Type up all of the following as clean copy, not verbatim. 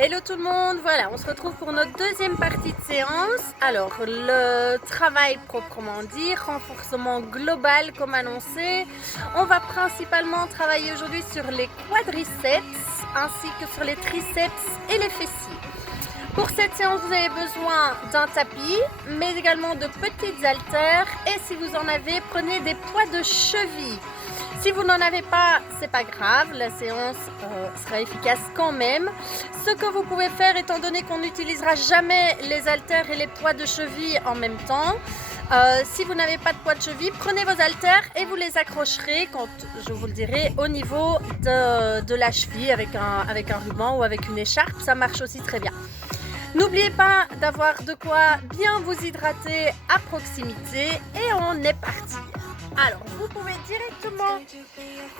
Hello tout le monde, voilà, on se retrouve pour notre deuxième partie de séance. Alors, le travail proprement dit, renforcement global comme annoncé. On va principalement travailler aujourd'hui sur les quadriceps ainsi que sur les triceps et les fessiers. Pour cette séance, vous avez besoin d'un tapis, mais également de petites haltères. Et si vous en avez, prenez des poids de cheville. Si vous n'en avez pas, c'est pas grave, la séance sera efficace quand même. Ce que vous pouvez faire, étant donné qu'on n'utilisera jamais les haltères et les poids de cheville en même temps, si vous n'avez pas de poids de cheville, prenez vos haltères et vous les accrocherez, quand je vous le dirai, au niveau de la cheville avec un ruban ou avec une écharpe, ça marche aussi très bien. N'oubliez pas d'avoir de quoi bien vous hydrater à proximité et on est parti. Alors, vous pouvez directement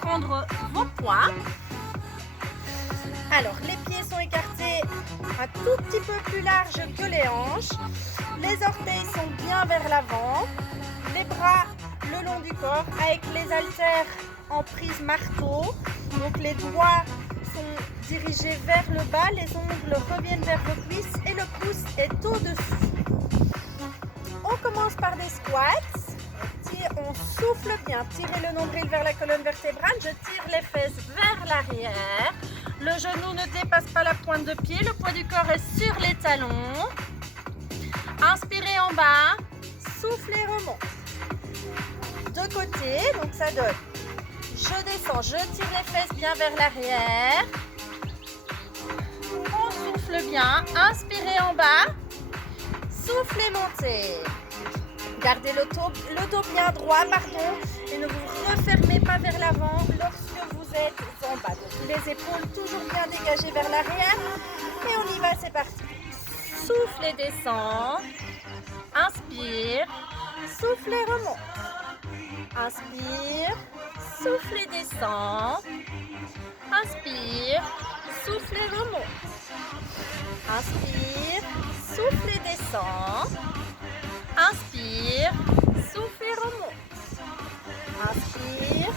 prendre vos poids. Alors, les pieds sont écartés un tout petit peu plus large que les hanches. Les orteils sont bien vers l'avant. Les bras le long du corps avec les haltères en prise marteau. Donc, les doigts sont dirigés vers le bas. Les ongles reviennent vers vos cuisses et le pouce est au-dessus. On commence par des squats. On souffle bien, tirez le nombril vers la colonne vertébrale, je tire les fesses vers l'arrière, le genou ne dépasse pas la pointe de pied, le poids du corps est sur les talons. Inspirez en bas, soufflez, remonte. De côté, donc ça donne, je descends, je tire les fesses bien vers l'arrière. On souffle bien, inspirez en bas, soufflez, montez. Gardez le dos bien droit, et ne vous refermez pas vers l'avant lorsque vous êtes en bas. Donc les épaules toujours bien dégagées vers l'arrière. Et on y va, c'est parti. Souffle et descend. Inspire. Souffle et remonte. Inspire. Souffle et descend. Inspire. Souffle et remonte. Inspire. Souffle et descend. Inspire, souffle et remonte. Inspire,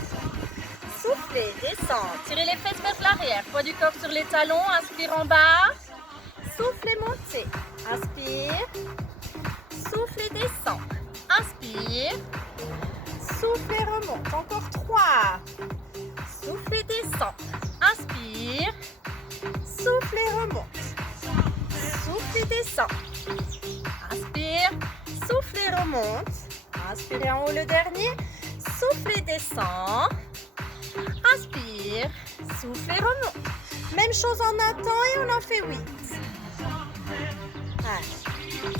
souffle et descend. Tirez les fesses vers l'arrière, poids du corps sur les talons. Inspire en bas, souffle et montez. Inspire, souffle et descend. Inspire, souffle et remonte. Encore 3. Souffle et descend. Inspire, souffle et remonte. Souffle et descend. Inspire. Souffle et remonte. Inspirez en haut le dernier. Souffle et descend. Inspire. Souffle et remonte. Même chose en un temps et on en fait 8. 1, 2,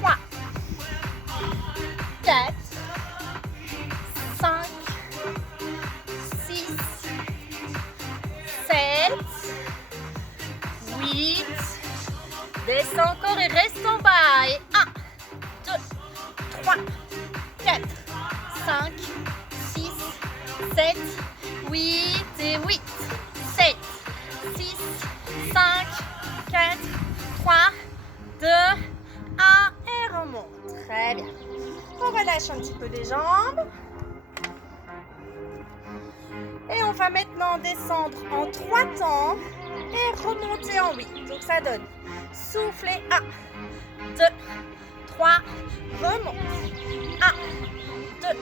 3, 4, 5, 6, 7, 8. Descends encore et reste en bas. Et 1, 2, 3, 4, 5, 6, 7, 8 et 8. 7, 6, 5, 4, 3, 2, 1 et remonte. Très bien. On relâche un petit peu les jambes. Et on va maintenant descendre en 3 temps et remonter en 8. Donc ça donne soufflez 1, 2, 3, remonte. 1, 2,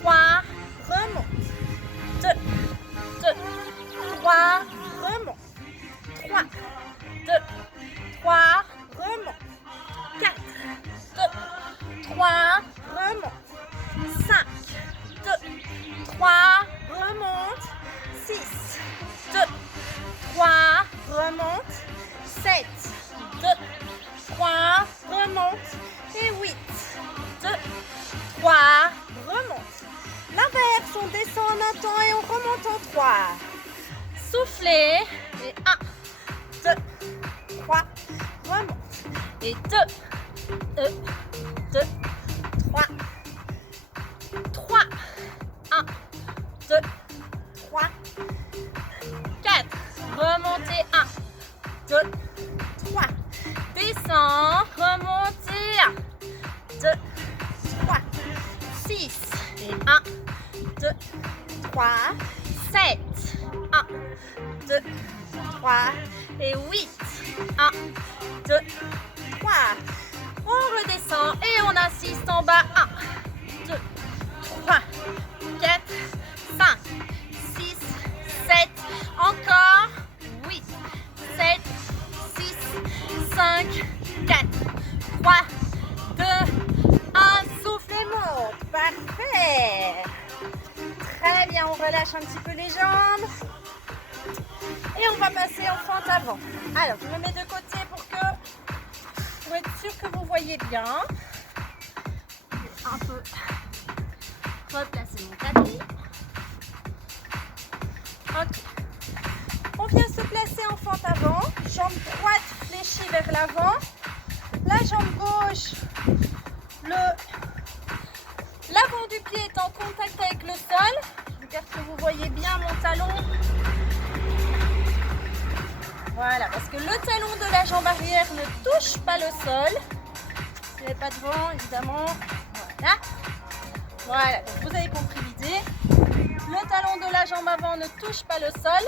3, remonte. 2, 2, 3, remonte. 3, 2, 3, remonte. 4, 2, 3, remonte. 5, 2, 3, remonte. 6, 2, 3, remonte. 7, 2, 3, remonte. Et 8, 2, 3, remonte. L'inverse, on descend en un temps et on remonte en 3. Soufflez. Et 1, 2, 3, remonte. Et 2, 3, 3, 1, 2, 3, 4. Remontez 1, 2, 3. Descends, remontez 1, 2, 3, 6. Et 1, 2, 3, 7. 1, 1, 2, 3 et 8. 1, 2, 3. On redescend et on insiste en bas. 1, 2, 3, 4, 5, 6, 7. Encore. 8, 7, 6, 5, 4, 3, 2, 1. Souffle et monte. Parfait. Très bien, on relâche un petit peu les jambes. Et on va passer en fente avant. Alors, je me mets de côté pour être sûr que vous voyez bien. Je vais un peu replacer mon tapis. Ok. On vient se placer en fente avant. Jambe droite fléchie vers l'avant. La jambe gauche, l'avant du pied est en contact avec le sol. J'espère que vous voyez bien mon talon. Voilà, parce que le talon de la jambe arrière ne touche pas le sol. S'il n'y a pas de vent, évidemment. Voilà. Voilà, donc vous avez compris l'idée. Le talon de la jambe avant ne touche pas le sol.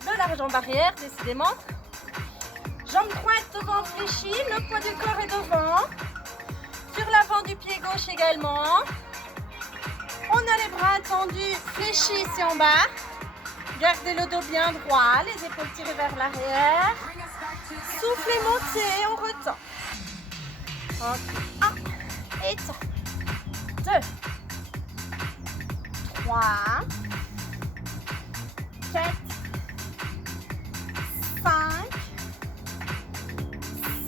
De la jambe arrière, décidément. Jambe droite devant fléchie, le poids du corps est devant. Sur l'avant du pied gauche également. On a les bras tendus, fléchis ici en bas. Gardez le dos bien droit, les épaules tirées vers l'arrière. Soufflez, montez, on retend. Ok. 1, étend. 2, 3, 4, 5,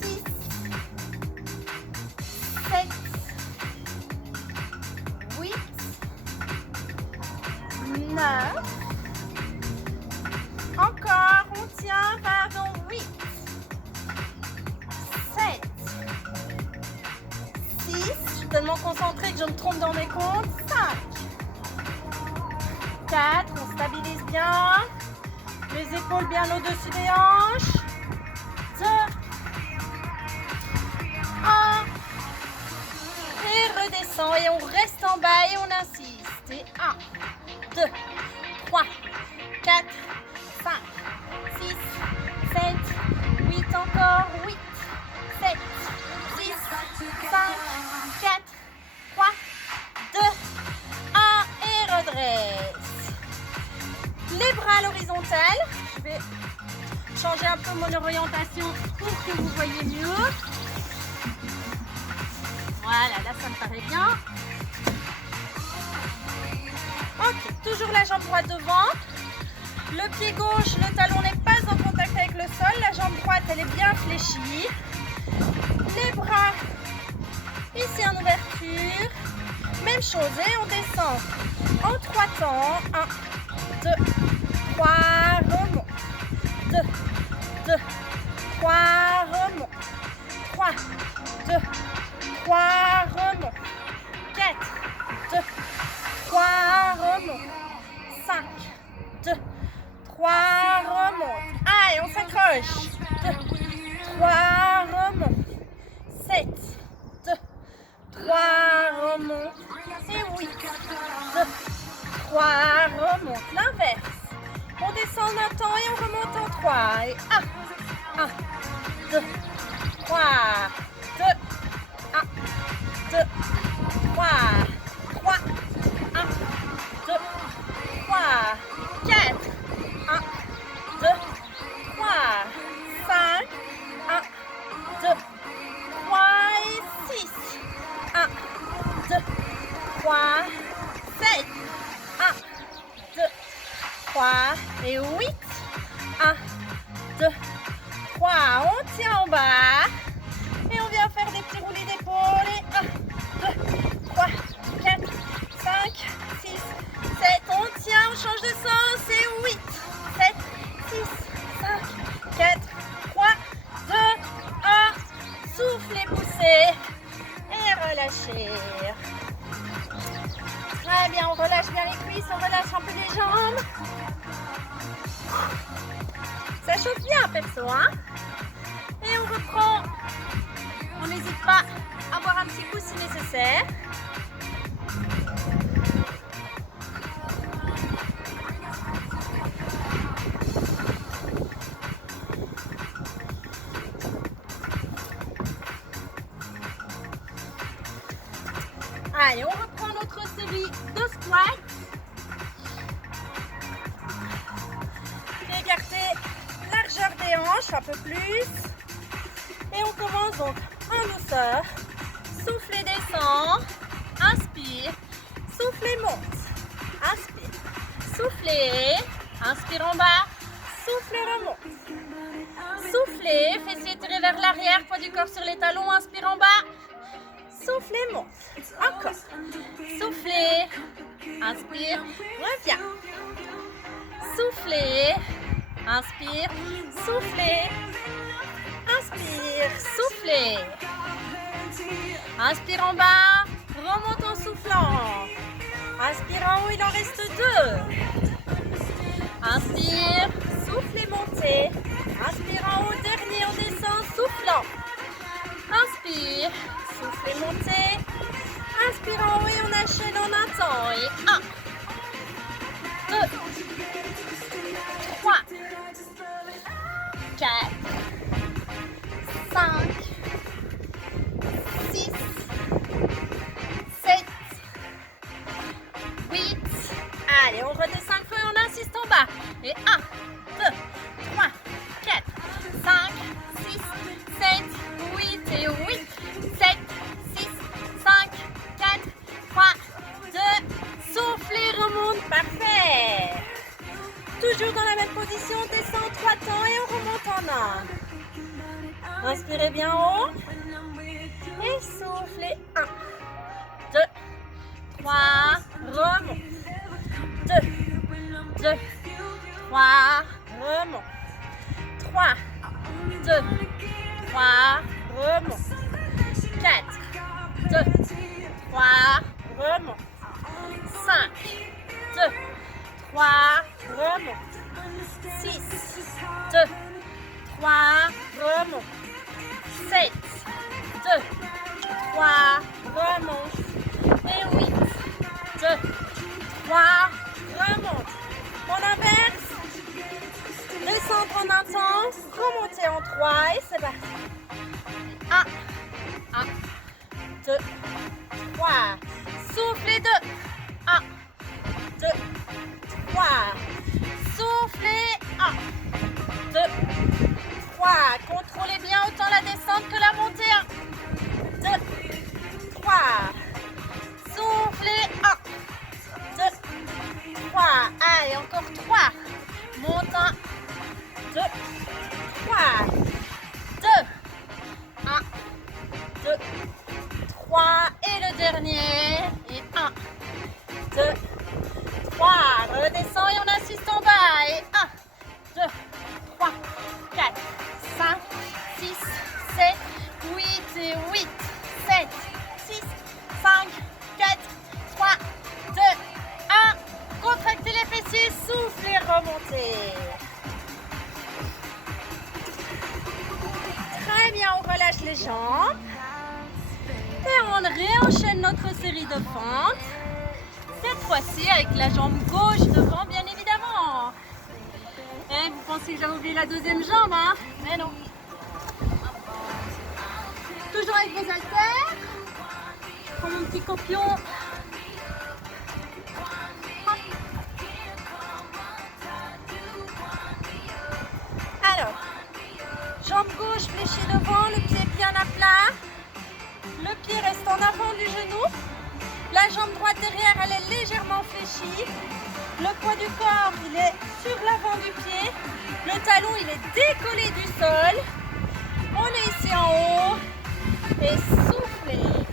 6, 7, 8, 9. Encore, on tient, pardon, 8, 7, 6, je suis tellement concentrée que je me trompe dans mes comptes, 5, 4, on stabilise bien, les épaules bien au-dessus des hanches, 2, 1, et redescend, et on reste en bas et on insiste, et 1, 2, 3, 4, 5, 6, 7, 8 encore, 8, 7, 6, 5, 4, 3, 2, 1 et redresse. Les bras à l'horizontale. Je vais changer un peu mon orientation pour que vous voyez mieux. Voilà, là ça me paraît bien. Ok, toujours la jambe droite devant. Le pied gauche, le talon n'est pas en contact avec le sol. La jambe droite, elle est bien fléchie. Les bras ici en ouverture. Même chose, et on descend en 3 temps. 1, 2, 3, remonte. 2, 2, 3, remonte. 3, 2, 3, remonte. 4, 2, 3, remonte. 5, 2, 3, remonte. Ah, et on s'accroche. 2, 3, remonte. 7, 2, 3, remonte. Et 8, 2, 3, remonte. L'inverse. On descend d'un temps et on remonte en 3. Et 1, 2, 3, 2, 1, 2, 3, 3, 1, 2, 3, 4, 1, 2, 3, 5, 1, 2, 3 et 6, 1, 2, 3, 7, 1, 2, 3 et 8, 1, 2, 3, on tient en bas et on vient faire des petits roulés d'épaule et 1, 2, 3, 4, 5, 6, 7, on tient, on change de sens et 8, 7, 6, 5, 4, 3, 2, 1, soufflez, poussez et relâchez. Très bien, on relâche bien les cuisses, on relâche un peu les jambes. Ça chauffe bien perso, hein? Et on reprend. On n'hésite pas à boire un petit coup si nécessaire. Allez, on reprend notre série de squats. Écarter largeur des hanches un peu plus. Et on commence donc en douceur. Soufflez, descend. Inspire. Soufflez, monte. Inspire. Soufflez. Inspire en bas. Soufflez, remonte. Soufflez. Fessiers tirés vers l'arrière. Poids du corps sur les talons. Inspire en bas. Soufflez, monte. Encore. Soufflez. Inspire. Reviens. Soufflez. Inspire. Soufflez. Inspire. Soufflez. Inspire en bas. Remonte en soufflant. Inspire en haut. Il en reste 2. Inspire. Soufflez, montez. Inspire en haut. Dernier. On descend. Soufflant. Inspire. Soufflez, montez. Inspire en haut et on enchaîne en un temps. Et 1, 2, 3, 4, 5, 6, 7, 8. Allez, on redescend une fois et on insiste en bas. Et 1, 2, 3, 4, 5, 6, 7, 8 et 8. 7, 6, 5, 4, 3, 2. Soufflez, remonte. Parfait. Toujours dans la même position, on descend 3 temps et on remonte en 1. Inspirez bien haut. Et soufflez. 1, 2, 3. Remonte. 2, 2, 3. Remonte. 3, 2, 3. Remonte. 4, 2, 3. Remonte. 5, 2, 3. Remonte. 6, 2, 3. Remonte. 7, 2, 3. Remonte. Et 8, 2, 3. Remonte. On inverse. Descendre en un temps. Remonter en 3. Et c'est parti. 1, 2, 3. Soufflez 2. 1, 2, 3. Soufflez 1, 2, 3. Contrôlez bien autant la descente que la montée. 1, 2, 3. Soufflez 1, 2, 3. Allez, encore 3. Monte 1, 2, 3. 2, 1, 2, 3. Et le dernier. Et 1, 2, 3. Redescend et on insiste en bas. Et 1, 2, 3, 4, 5, 6, 7, 8 et 8. 7, 6, 5, 4, 3, 2, 1. Contractez les fessiers, soufflez, remontez. Très bien, on relâche les jambes. Et on réenchaîne notre série de fentes. Cette fois-ci avec la jambe gauche devant, bien évidemment. Et vous pensez que j'avais oublié la deuxième jambe, hein? Mais non. Toujours avec vos haltères. Comme mon petit copion. Alors, jambe gauche fléchie devant, le pied bien à plat. Le pied reste en avant du genou. La jambe droite derrière, elle est légèrement fléchie. Le poids du corps, il est sur l'avant du pied. Le talon, il est décollé du sol. On est ici en haut. Et soufflez.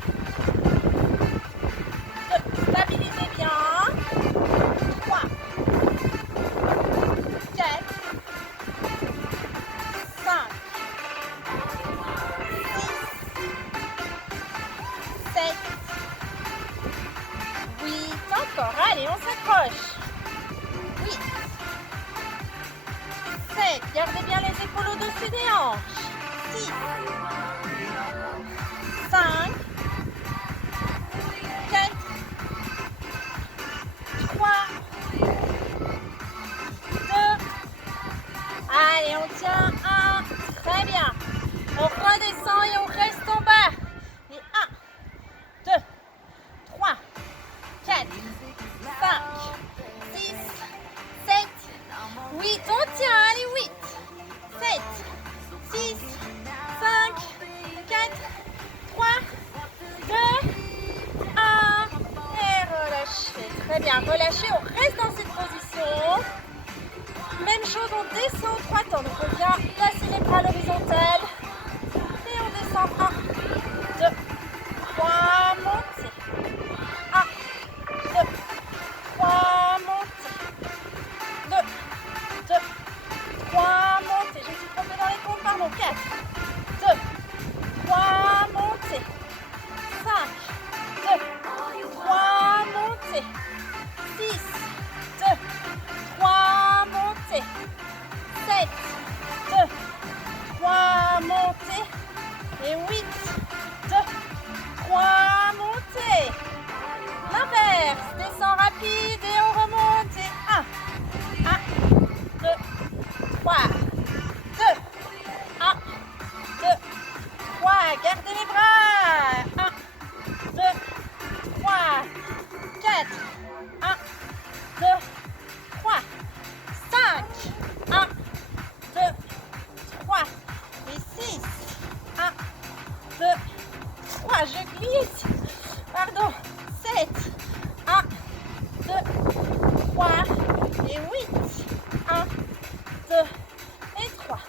Stabilisez bien. 3, 4, 5, 6, 7, 8. Encore. Allez, on s'accroche. 8, 7. Gardez bien les épaules au-dessus des hanches. 6, 5, 4, 3, 2. Allez, on tient 1. Très bien. On redescend et on reste en bas. Et 1, 2, 3, chose, on descend 3 temps. Donc on vient placer les bras à l'horizontale. Et on descend. 1, 2, 3, montez. 1, 2, 3, montez. 2, 2, 3, montez. Je me suis trompée dans les comptes, pardon. 4, 2, 3, montez. 5, 2, 3, montez. 6, 2, 3, montez. 7, 2, 3, montez. Et 8, 2, 3, montez. L'inverse, descend rapide et on remonte. Et 1, 2, 3, 2, 1, 2, 3. Gardez les bras. 1, 2, 3, 4, 1, 2, 3, 5, 1, 2, 3, et 6, 1, 2, 3, je glisse, pardon, 7, 1, 2, 3, et 8, 1, 2, et 3.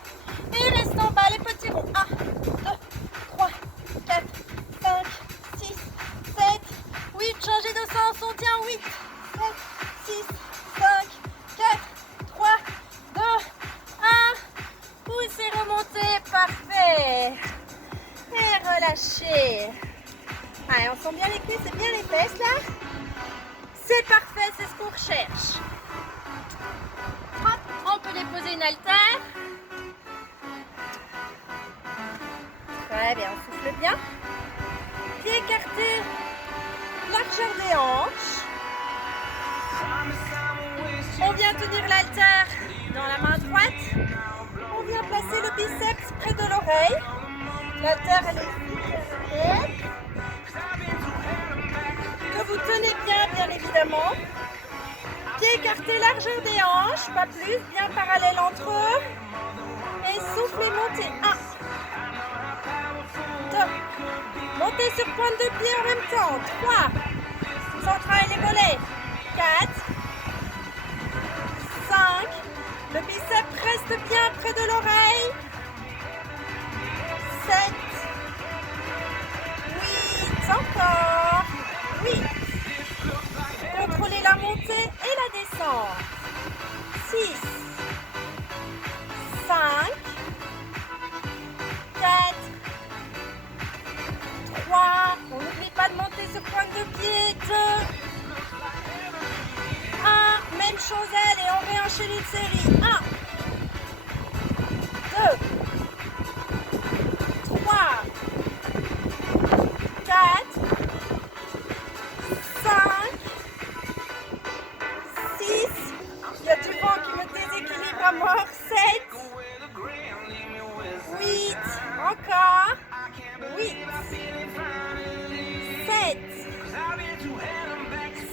Et reste en bas les petits ronds. 1, 2, 3, 4, 5, 6, 7, 8. Changez de sens, on tient 8, 7, 6, 5, 4, 3, 2, 1. Poussez, remontez, parfait. Et relâchez. Allez, on sent bien les cuisses et bien les fesses là. C'est parfait, c'est ce qu'on recherche. Hop, on peut déposer une haltère. Très bien, on souffle bien. Pieds écartés, largeur des hanches. On vient tenir l'haltère dans la main droite. On vient placer le biceps près de l'oreille. L'haltère elle est ici. Que vous tenez bien, bien évidemment. Pieds écartés, largeur des hanches, pas plus, bien parallèles entre eux. Et soufflez, montez. 1, 2, montez sur pointe de pied en même temps. 3, centrez les mollets. 4, 5, le biceps reste bien près de l'oreille. 7, 8, encore. 8. Contrôlez la montée et la descente. 6, 5, 4, 3. On n'oublie pas de monter sur pointe de pied. 2, 1. Même chose, allez, on réenchaîne une série. 1, 2, 3, 4, 5, 6. Il y a du vent qui me déséquilibre à mort. 7, 8, encore. 8, 7,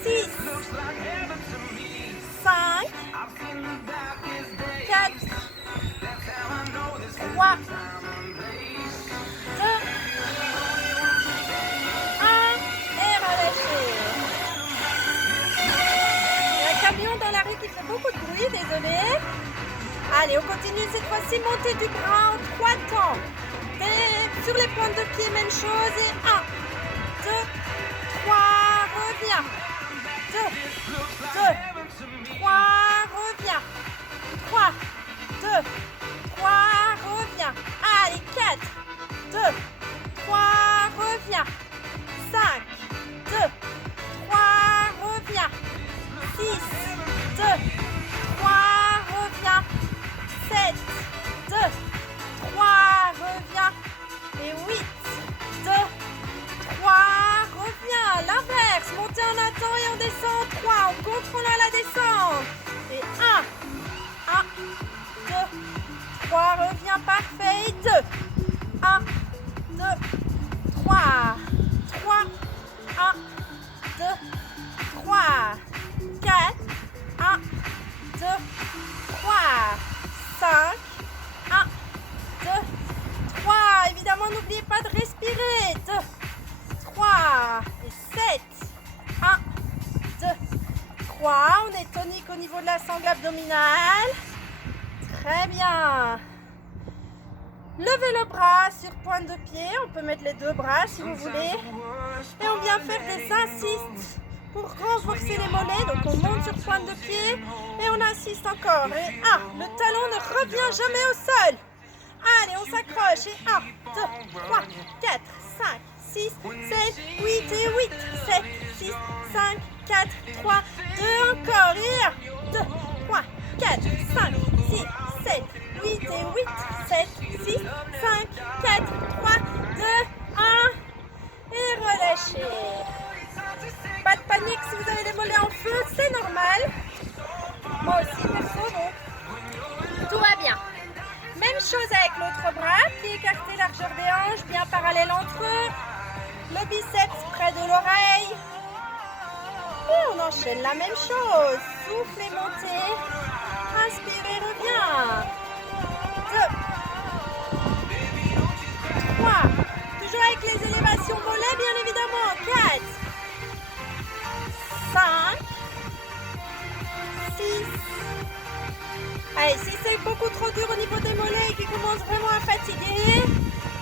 6, 5, 4, 3, 2, 1 et relâchez. Il y a un camion dans la rue qui fait beaucoup de bruit, désolé. Allez, on continue cette fois-ci, montée du bras en 3 temps. Sur les pointes de pied, même chose. Et 1, 2, 3, reviens. 2, 2, 3, reviens. 3, 2, 3, reviens. Allez, 4, 2, 3, reviens. 5, 2, 3, reviens. 6, 2, 3, reviens. 7, 2, 3, reviens. Et 8, 2, 3, reviens. L'inverse, montez en un temps et on descend. 3, on contrôle la descente. Et 1, 2, 3, reviens, parfait. Et 2, 1, 2, 3, 3, 1, 2, 3, 4, 1, 2, 3, 5, 1, 2, 3. Évidemment, n'oubliez pas de respirer. 2, 3 et 7. 1, 2, 3. On est tonique au niveau de la sangle abdominale. Très bien. Levez le bras sur pointe de pied. On peut mettre les deux bras si vous voulez. Et on vient faire des insistes pour renforcer les mollets. Donc on monte sur pointe de pied et on insiste encore. Et le talon ne revient jamais au sol. Allez, on s'accroche. Et 1, 2, 3, 4, 5, 6, 7, 8 et 8. 7, 6, 5, 4, 3, 2, encore. Et 1, 2, 3, 4, 5, 6, 7, 8 et 8. 7, 6, 5, 4, 3, 2, 1. Et relâchez. Pas de panique si vous avez les mollets en feu, c'est normal. Moi aussi, perso, donc tout va bien. Même chose avec l'autre bras, pied écarté, largeur des hanches, bien parallèle entre eux. Le biceps près de l'oreille. Et on enchaîne la même chose. Soufflez, montez. Inspirez, reviens. 2, 3. Toujours avec les élévations mollets, bien évidemment. 4, 5, 6. Allez, si c'est beaucoup trop dur au niveau des mollets et qui commence vraiment à fatiguer,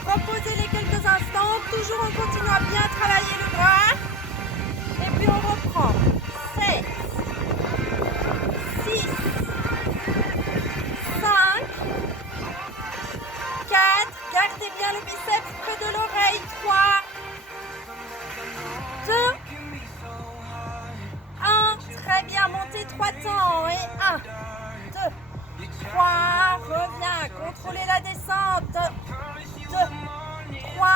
reposez-les quelques instants, toujours en continuant à bien travailler le bras. Et puis on reprend. 7, 6, 5, 4, gardez bien le biceps près de l'oreille. 3, 2, 1, très bien, montez 3 temps. Et 1, 2, 3, reviens, contrôlez la descente. 2, 3,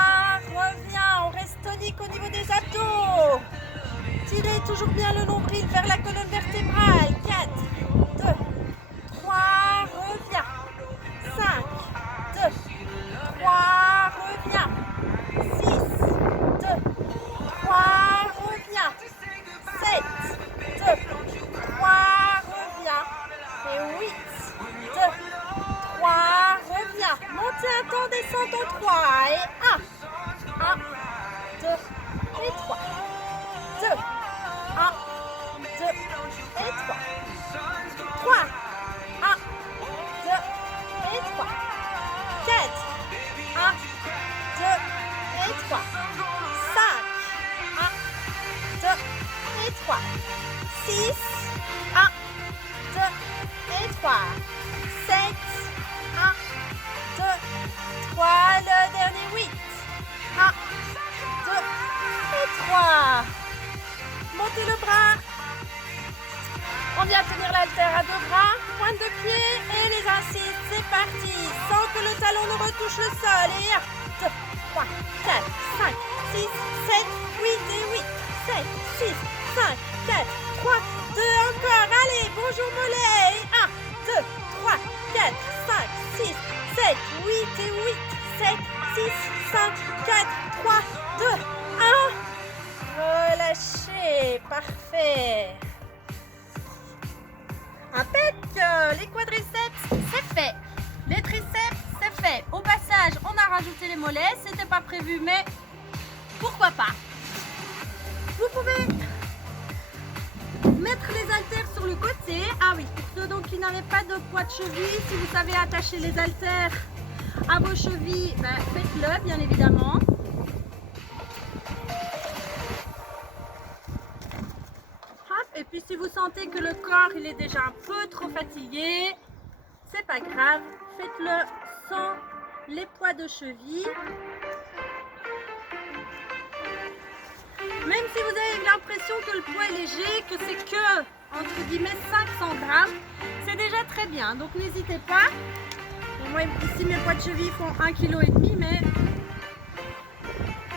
reviens, on reste tonique au niveau des abdos. Tirez toujours bien le nombril vers la colonne vertébrale. 4, 2, 3, reviens. 5, 2, 3, reviens. 6, 2, 3, reviens. 7, 2, 3, reviens. Et 8, 2, 3, reviens. Montez un temps, descente en 3. Et 1, 2 et 3. 2, 1, 2 et 3. 3, 1, 2 et 3. 4, 1, 2 et 3. 5, 1, 2 et 3. 6, 1, 2 et 3. 7, 1, 2, 3. Le dernier 8. 1, 2 et 3. Montez le bras. On vient tenir l'haltère à deux bras, pointe de pied et les insistes. C'est parti. Sans que le talon ne retouche le sol. Et 1, 2, 3, 4, 5, 6, 7, 8 et 8. 7, 6, 5, 4, 3, 2, encore. Allez, bonjour mollet. Et 1, 2, 3, 4, 5, 6, 7, 8 et 8. 7, 6, 5, 4, 3, 2, 1. Relâchez. Parfait. Impec. Les quadriceps, c'est fait. Les triceps, c'est fait. Au passage, on a rajouté les mollets. C'était pas prévu, mais pourquoi pas. Vous pouvez mettre les haltères sur le côté. Ah oui, pour ceux donc qui n'avaient pas de poids de cheville, si vous savez attacher les haltères à vos chevilles, faites-le bien évidemment. Et puis si vous sentez que le corps il est déjà un peu trop fatigué, c'est pas grave, faites-le sans les poids de cheville. Même si vous avez l'impression que le poids est léger, que c'est que entre guillemets 500 grammes, c'est déjà très bien. Donc n'hésitez pas. Bon, moi ici mes poids de cheville font 1,5 kg, mais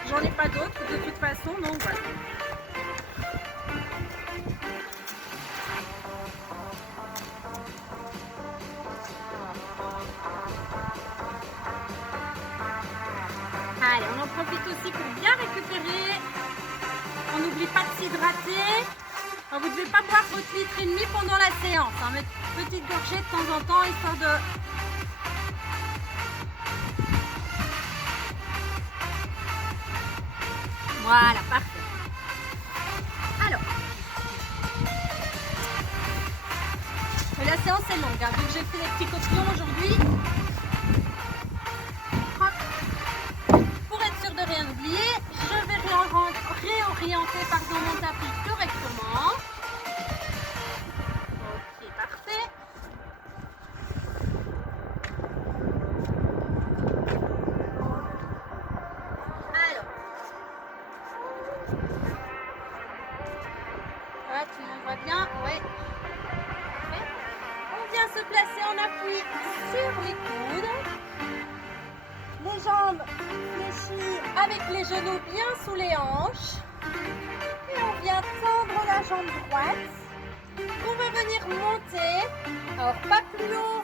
j'en ai pas d'autres de toute façon, donc voilà. Allez, on en profite aussi pour bien récupérer. On n'oublie pas de s'hydrater. Vous ne devez pas boire votre litre et demi pendant la séance. Hein. Mettre une petite gorgée de temps en temps, histoire de... Voilà, parfait. Alors, la séance est longue, hein, donc j'ai fait des petits cotillons aujourd'hui. Pour être sûr de rien oublier, je vais réorienter mon tapis correctement. Ok, parfait. Alors, ah, tout le monde va bien, ouais. On vient se placer en appui sur les coudes. Les jambes fléchies avec les genoux bien sous les hanches. Et on vient tendre la jambe droite. On va venir monter. Alors pas plus haut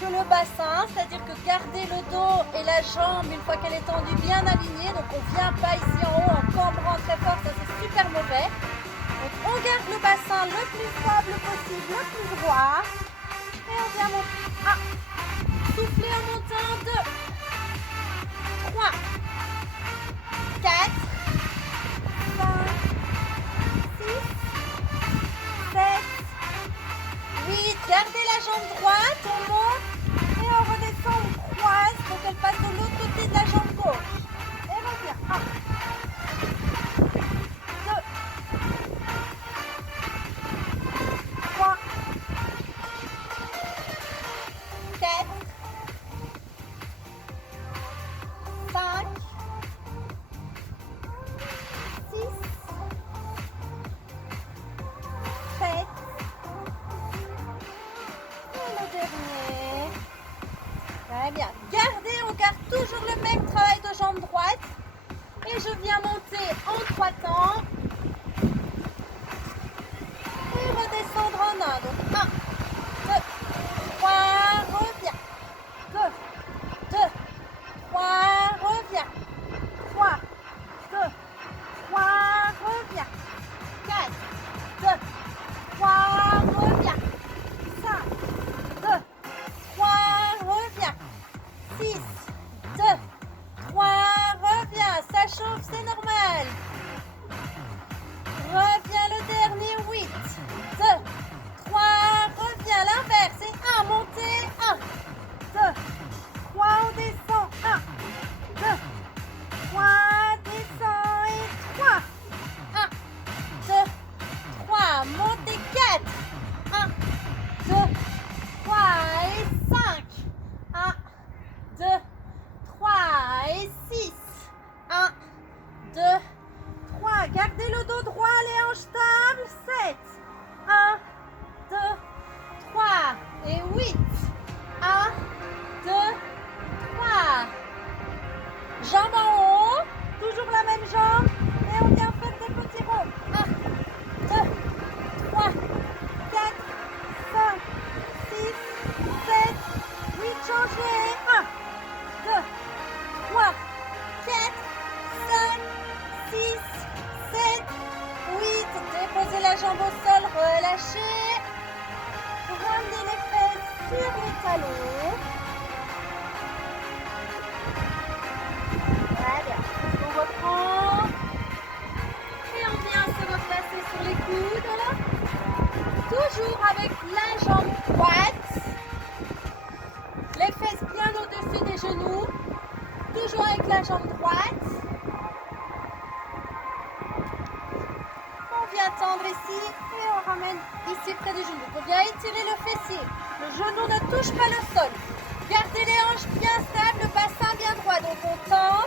que le bassin, c'est-à-dire que garder le dos et la jambe une fois qu'elle est tendue bien alignée. Donc on vient pas ici en haut en cambrant très fort, ça c'est super mauvais. Donc on garde le bassin le plus stable possible, le plus droit. Et on vient monter. Ah. Soufflez en montant. 2, 3, 4, 5, 6, 7, 8. Gardez la jambe droite, on monte et on redescend, on croise pour qu'elle passe de l'autre côté de la jambe gauche. Et revient. 1, 2, 3, 4, 5, 6, 7, et le dernier. Très bien. Gardez, on garde toujours le même travail de jambe droite. Et je viens monter en 3 temps. Et redescendre en 1. Donc 1, 2, 3, reviens. 2, 2, 3, reviens. 3, 2, 3, reviens. 4, 2, 3, reviens. 5, 2, 3, reviens. 6, 2, 3, reviens. Ça chauffe, c'est normal. Reviens le dernier, 8, 2, 3, reviens. L'inverse, c'est 1, montez, 1, 2, 3, on descend, 1, 2, 3, descend et 3, 1, 2, 3, montez 4, 1, 2, 3 et 5, 1, 2, 3 et 6, 1, 2, 3, gardez le dos droit, les hanches stables, 7, 1, 2, 3 et 8, 1, 2, 3, jambes en haut, toujours la même jambe, et on vient faire des petits ronds, 1, 2, 3, 4, 5, 6, 7, 8, changez, 1, 2, 3, 4, 5, 6, 7, 8, déposez la jambe au sol, relâchez, ramenez les fesses sur les talons. Voilà, on reprend et on vient se replacer sur les coudes, toujours avec la jambe droite, les fesses bien au-dessus des genoux, toujours avec la jambe droite. On vient tendre ici et on ramène ici près du genou. On vient étirer le fessier, le genou ne touche pas le sol. Gardez les hanches bien stables, le bassin bien droit, donc on tend,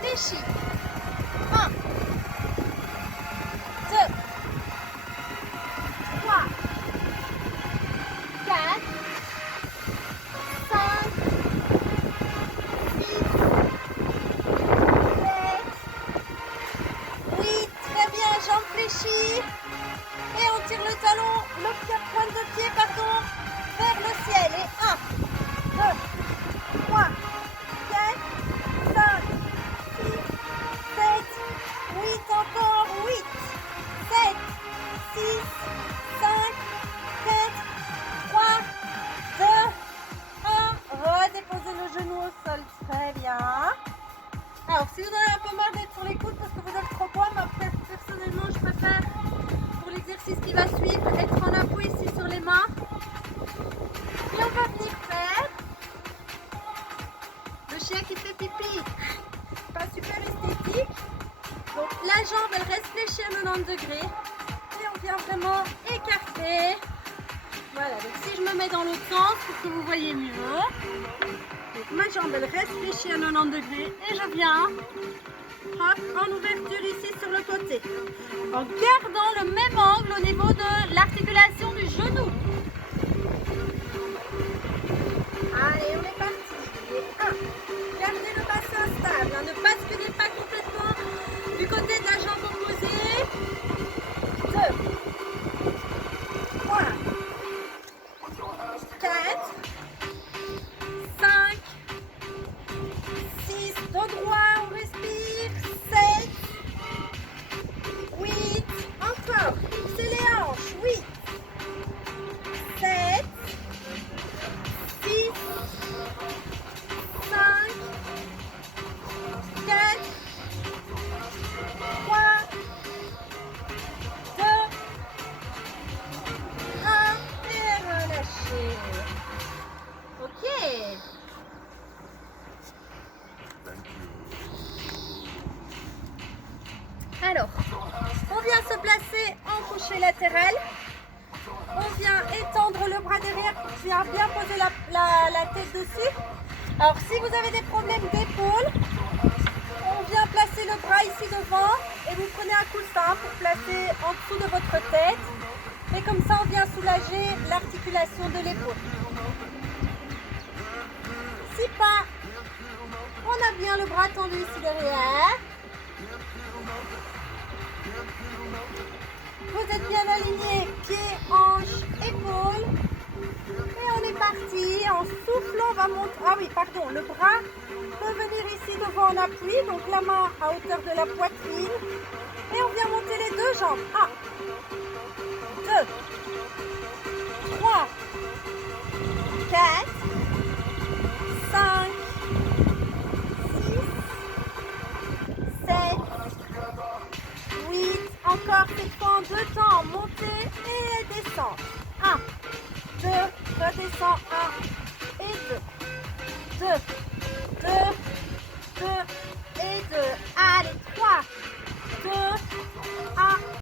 fléchit. 1, 2, 3, 4, 5, 6, 7, 8, très bien, jambes fléchies. Et on tire le talon, le pointe de pied, pardon, vers le ciel. Et 1, 2, 3, 4, 5, 6, 7, 8, encore 8, 7, 6, 5, 4, 3, 2, 1. Redéposez le genou au sol, très bien. Alors, si vous en avez un peu marre d'être sur les coudes parce que vous êtes trop poids, personnellement, je préfère, pour l'exercice qui va suivre, être en appui repos ici sur les mains. Et on va venir faire le chien qui fait pipi. Pas super esthétique. Donc la jambe elle reste fléchie à 90 degrés. Et on vient vraiment écarter. Voilà, donc si je me mets dans l'autre sens pour que vous voyez mieux. Donc ma jambe elle reste fléchie à 90 degrés. Et je viens hop, en ouverture ici sur le côté. En gardant le même angle au niveau de l'articulation du genou. Allez, on est parti. Et 1. Gardez le bassin stable. Ne basculez pas complètement du côté de la jambe opposée. 2. 3. 4. 5. 6. Dos droit, on respire. 7. 8. Encore. Fixez les hanches. 8. 7. 6. 5. 4. 3. 2. 1. Et relâchez. Ok. Alors, on vient se placer en coucher latéral. On vient étendre le bras derrière pour bien poser la tête dessus. Alors, si vous avez des problèmes d'épaule, on vient placer le bras ici devant et vous prenez un coussin pour placer en dessous de votre tête. Et comme ça, on vient soulager l'articulation de l'épaule. Si pas, on a bien le bras tendu ici derrière. Vous êtes bien aligné, pieds, hanches, épaules. Et on est parti. En soufflant, on va monter. Ah oui, pardon, le bras peut venir ici devant en appui. Donc la main à hauteur de la poitrine. Et on vient monter les deux jambes. 1, 2, 3, 4, 5, 6, 7, 8. Encore cette fois en deux temps. Montez et descendre. 1, 2, redescends. 1 et 2. 2.